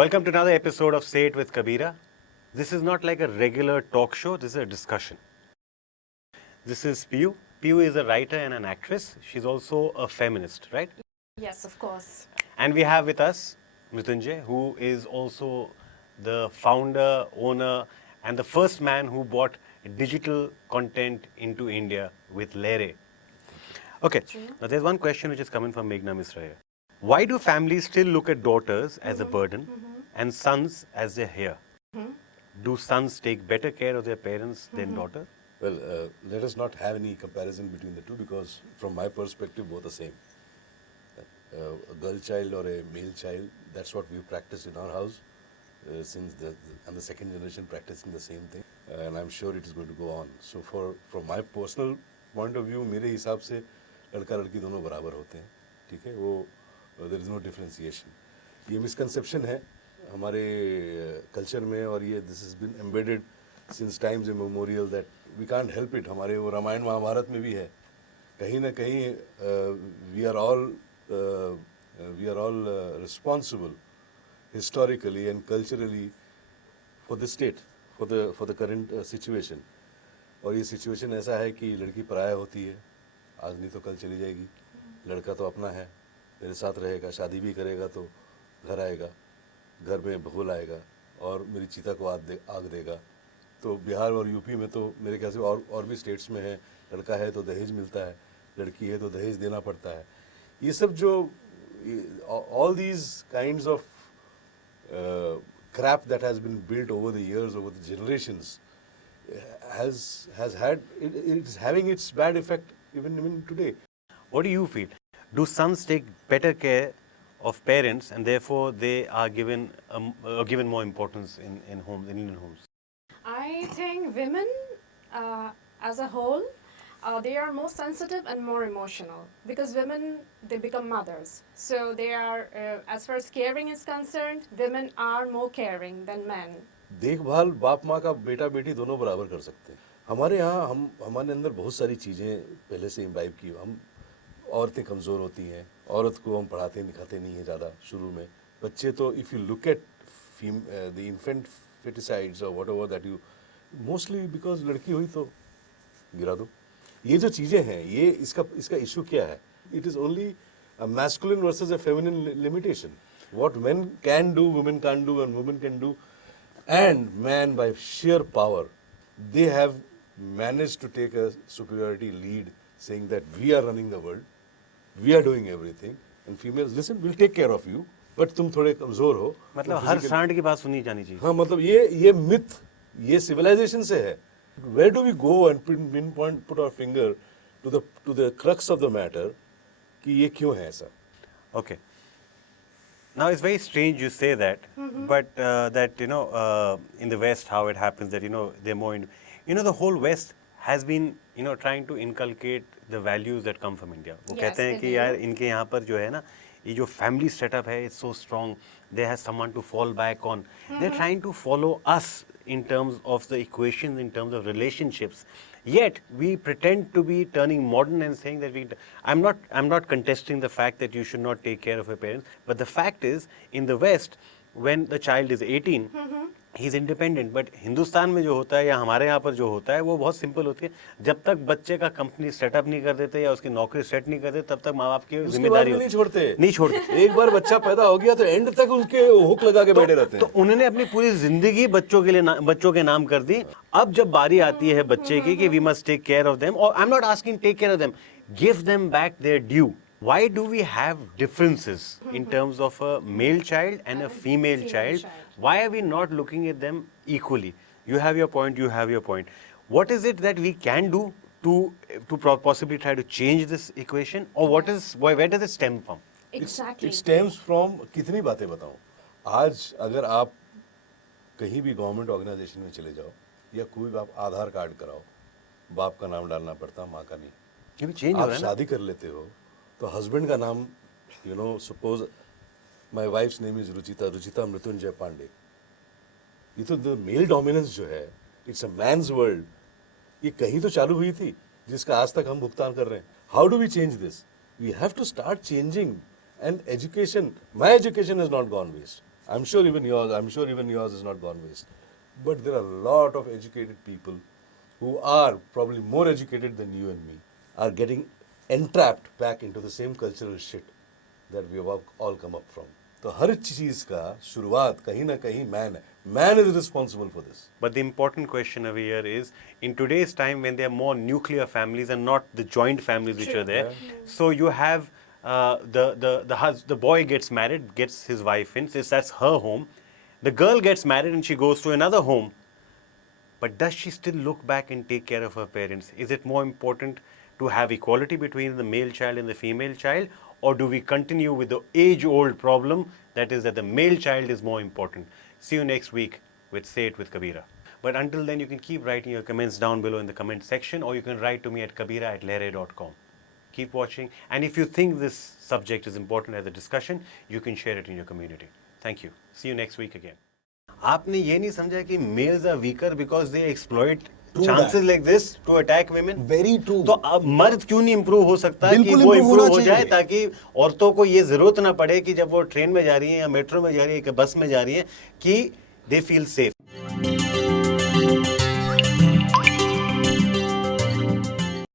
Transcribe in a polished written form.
Welcome to another episode of Say It with Kabira. This is not like a regular talk show, this is a discussion. This is Piu. Piu is a writer and an actress. She's also a feminist, right? Yes, of course. And we have with us Mrityunjay, who is also the founder, owner, and the first man who brought digital content into India with Lehren. Okay, now there's one question which is coming from Meghna Misra here. Why do families still look at daughters as a burden and sons as their heir? Do sons take better care of their parents than daughters? Well, let us not have any comparison between the two because from my perspective, both are same. A girl child or a male child, that's what we practice in our house since I'm the second generation practicing the same thing and I'm sure it is going to go on. So from my personal point of view, मेरे हिसाब से लड़का लड़की दोनों बराबर होते हैं, ठीक है? वो there is no differentiation. ये misconception है हमारे कल्चर में और ये this has been embedded since times immemorial that we can't help it. हमारे वो रामायण महाभारत में भी है कहीं ना कहीं we are all responsible historically and culturally for the state, for the current situation. और ये situation ऐसा है कि लड़की पराया होती है, आज नहीं तो कल चली जाएगी, लड़का तो अपना है, मेरे साथ रहेगा, शादी भी करेगा तो घर आएगा, घर में बहू लाएगा और मेरी चीता को आग देगा. तो बिहार और यूपी में तो मेरे ख्याल से और भी स्टेट्स में है, लड़का है तो दहेज मिलता है, लड़की है तो दहेज देना पड़ता है. ये सब जो all these kinds of crap that has been built over the years, over the generations, has had it is having its bad effect even today. What do you feel? Do sons take better care of parents and therefore they are given more importance in homes, in Indian homes? I think women as a whole, they are more sensitive and more emotional because women, they become mothers. So they are, as far as caring is concerned, women are more caring than men. देखभाल बाप माँ का बेटा बेटी दोनों बराबर कर सकते हैं. हमारे यहाँ हमारे अंदर बहुत सारी चीज़ें पहले से इम्बाइब की. हम औरतें कमज़ोर होती हैं, औरत को हम पढ़ाते लिखाते नहीं हैं ज़्यादा शुरू में. बच्चे तो if you look at the infant foeticides और whatever that you mostly because लड़की हुई तो गिरा दो. ये जो चीज़ें हैं ये इसका इशू क्या है? It is only a masculine versus a feminine limitation. What main can do women can do and women can do. And man, by sheer power, they have managed to take a superiority lead, saying that we are running the world, we are doing everything, and females, listen, we'll take care of you, but तुम थोड़े कमजोर हो. मतलब हर सांड की बात सुनी जानी चाहिए. हाँ, मतलब ये myth, ये civilization से है. Where do we go and put our finger to the crux of the matter कि ये क्यों है ऐसा? Okay. Now it's very strange you say that, but that in the West how it happens that they're more the whole West has been trying to inculcate the values that come from India. वो कहते हैं कि यार इनके यहाँ पर जो है ना ये जो family setup है it's so strong, they have someone to fall back on. They're trying to follow us in terms of the equations, in terms of relationships. Yet we pretend to be turning modern and saying that I'm not contesting the fact that you should not take care of your parents, but the fact is in the West when the child is 18 he's independent, but Hindustan में जो होता है या हमारे यहाँ पर जो होता है वो बहुत सिंपल होती है. जब तक बच्चे का कंपनी सेटअप नहीं कर देते या उसकी नौकरी सेट नहीं कर देते तब तक माँ बाप की जिम्मेदारी नहीं छोड़ते. एक बार बच्चा पैदा हो गया तो एंड तक उनके हुक लगा के बैठे रहते हैं. तो उन्होंने अपनी पूरी जिंदगी बच्चों के नाम कर दी. अब जब बारी आती है बच्चे की कि we must take care of them, और I am not asking take care of them, give them back their due. Why do we have differences in terms of a male child and a female child? Why are we not looking at them equally? You have your point. What is it that we can do to possibly try to change this equation, or where does it stem from? Exactly. It stems from कितनी बातें बताऊं. आज अगर आप कहीं भी government organisation में चले जाओ या कोई आप आधार कार्ड कराओ, बाप का नाम डालना पड़ता, माँ का नहीं. आप शादी कर लेते हो तो हस्बैंड का नाम suppose my wife's name is Ruchita Mrityunjay Pandey. ये तो द मेल डोमिनेंस जो है, इट्स अ मैन्स वर्ल्ड, ये कहीं तो चालू हुई थी जिसका आज तक हम भुगतान कर रहे हैं. How do we change this? We have to start changing. And education, my education has not gone waste. I'm sure even yours is not gone waste. But there are a lot of educated people who are probably more educated than you and me are getting entrapped back into the same cultural shit that we have all come up from. तो हर चीज का शुरुआत कहीं ना कहीं man is responsible for this. But the important question over here is, in today's time when there are more nuclear families and not the joint families which are there, so you have the boy gets married, gets his wife in, says that's her home. The girl gets married and she goes to another home. But does she still look back and take care of her parents? Is it more important to have equality between the male child and the female child? Or do we continue with the age-old problem, that is that the male child is more important? See you next week with Say It with Kabira. But until then, you can keep writing your comments down below in the comment section, or you can write to me at kabira@lehren.com. Keep watching, and if you think this subject is important as a discussion, you can share it in your community. Thank you. See you next week again. आपने ये नहीं समझा कि males are weaker because they exploit chances like this to attack women? Very true. तो अब मर्द क्यों नहीं इम्प्रूव हो सकता कि बिल्कुल वो improve इम्प्रूव होना हो जाए, चाहिए। ताकि औरतों को ये जरूरत ना पड़े कि जब वो ट्रेन में जा रही है या मेट्रो में जा रही है कि बस में जा रही है कि दे फील सेफ.